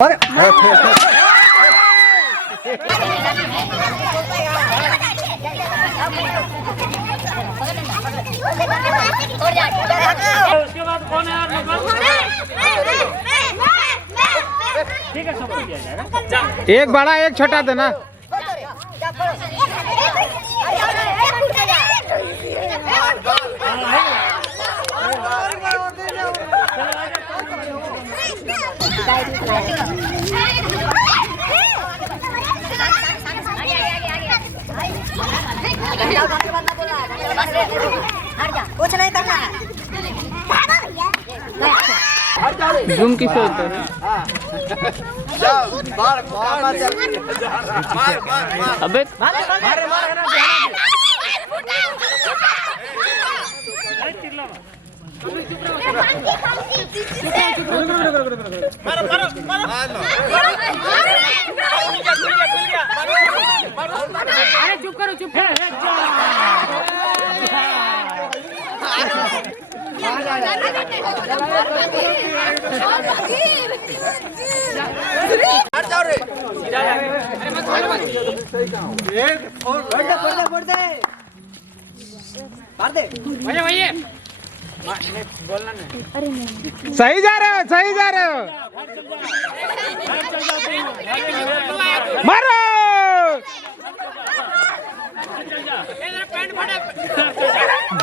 अरे उसके बाद कौन है यार ठीक है सबको दिया जाएगा। एक बड़ा एक छोटा देना। कुछ नहीं करना है। जूम किसे होता है? अबे अरे चुप करो चुप है सही जा रहे हो, सही जा रहे हो। मारो।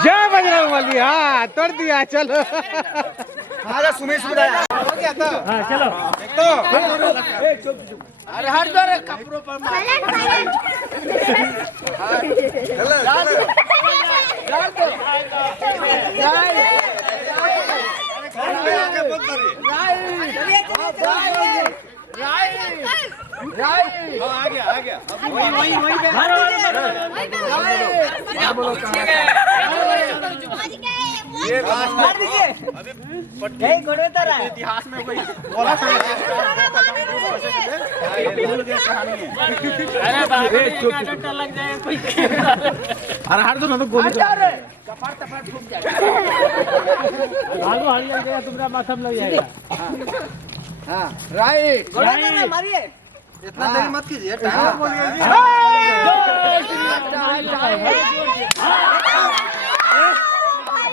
जय बजरंगबली। हाँ तोड़ दिया। चलो आजा सुमेश हो गया तो हाँ चलो तो अरे हट दो रे कपड़ों पर मार। आ गया ये मार दीजिए। यही घोड़े तरह इतिहास में कोई बोला था। अरे बाप रे डंडा लग जाएगा कोई अरे हट दो ना तो गोली कपाट टपाट फूट जाएगा। आलू हरी लग जाएगा तुम्हारा माथा में लग जाएगा। हाँ राइट मारिए। इतना देरी मत कीजिए। टाइम बोलिए जी।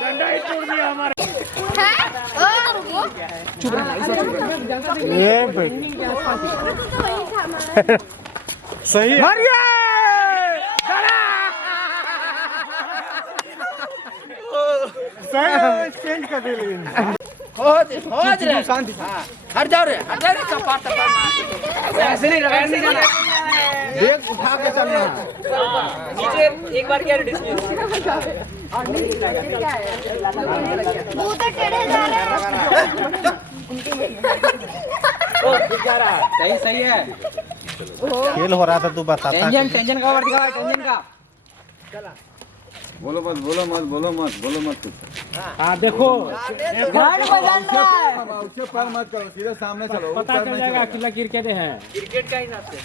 डंडा ही तोड़ दिया हमारा। सही मारिए। चेंज कर दे लेकिन शांति। हट जाओ रे कपाट टपाट ऐसे नहीं जाना। देख उठा के चलना। नीचे एक बार क्या डिस्मिस। मुंह तो टेढ़े जा रहे हैं। सही है। खेल हो रहा था तू बताता। टेंशन का वर्ड दिखाओ टेंशन का। बोलो मत कुछ। हाँ देखो गाड़ी बजान रहा है। उसके पर मत करो, सीधे सामने चलो। पता चल जाएगा कि लकीर कहते हैं। क्रिकेट का हिसाब से।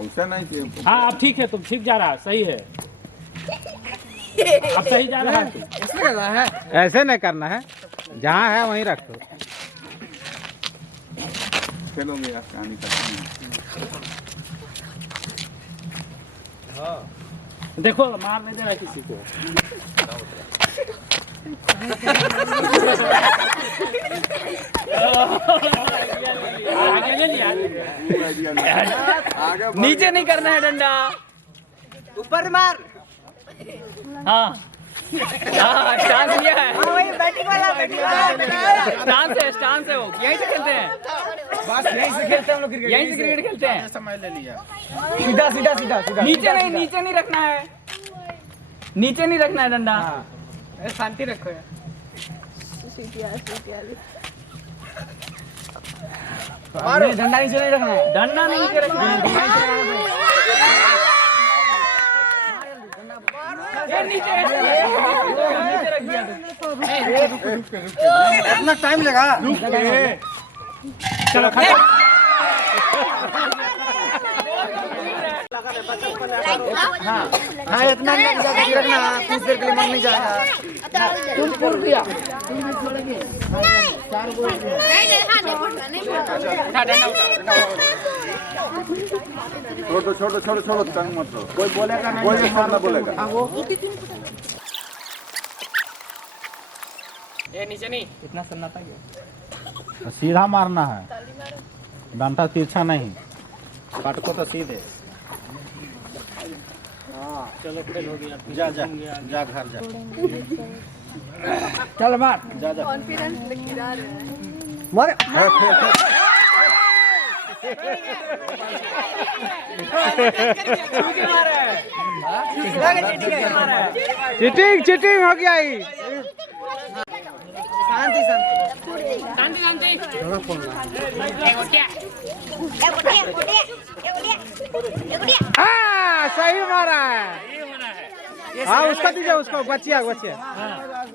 उससे नहीं चाहिए। हाँ अब ठीक है तुम ठीक जा रहा सही है। अब सही जा रहा है तुम। ऐसे नहीं करना है। जहाँ है वहीं रखो। खेलोगे यार कहानी करते देखो मार नहीं दे रहा किसी को। आगे ले लिया। नीचे नहीं करना है डंडा। ऊपर मार। हाँ चांस लिया है। वही बैटिंग वाला स्टांस है वो। यहीं से खेलते हैं। बस यहीं से खेलते हैं हम लोग क्रिकेट। यहीं से क्रिकेट खेलते हैं। समय ले लिया। सीधा। नीचे नहीं रखना है। नीचे नहीं रखना है डंडा। शांति रखो यार। नहीं, डंडा नीचे नहीं रखना है। डंडा नहीं नीचे रखना है। ये नीचे रख दिया। इतना टाइम लगा। चलो हाँ इतना नहीं ज्यादा रखना, कुछ देर के लिए मन नहीं जाएगा। तुम पुर दिया नहीं नहीं हाँ नहीं पड़ता नहीं पड़ता छोड़ो तंग मत करो। कोई बोलेगा नहीं, कोई ना बोलेगा। ये नीचे नहीं इतना सन्नाटा गया। सीधा मारना है, डंडा तिरछा नहीं, काटको तो सीधे। चलो फेल हो गया। जा जा जा घर जा चल मार जा जा। मारे चीटिंग चीटिंग हो गया ही। शांति शांति शांति शांति हाँ सही मारा है। हाँ उसका दीजिए, उसको बचिया बचिया।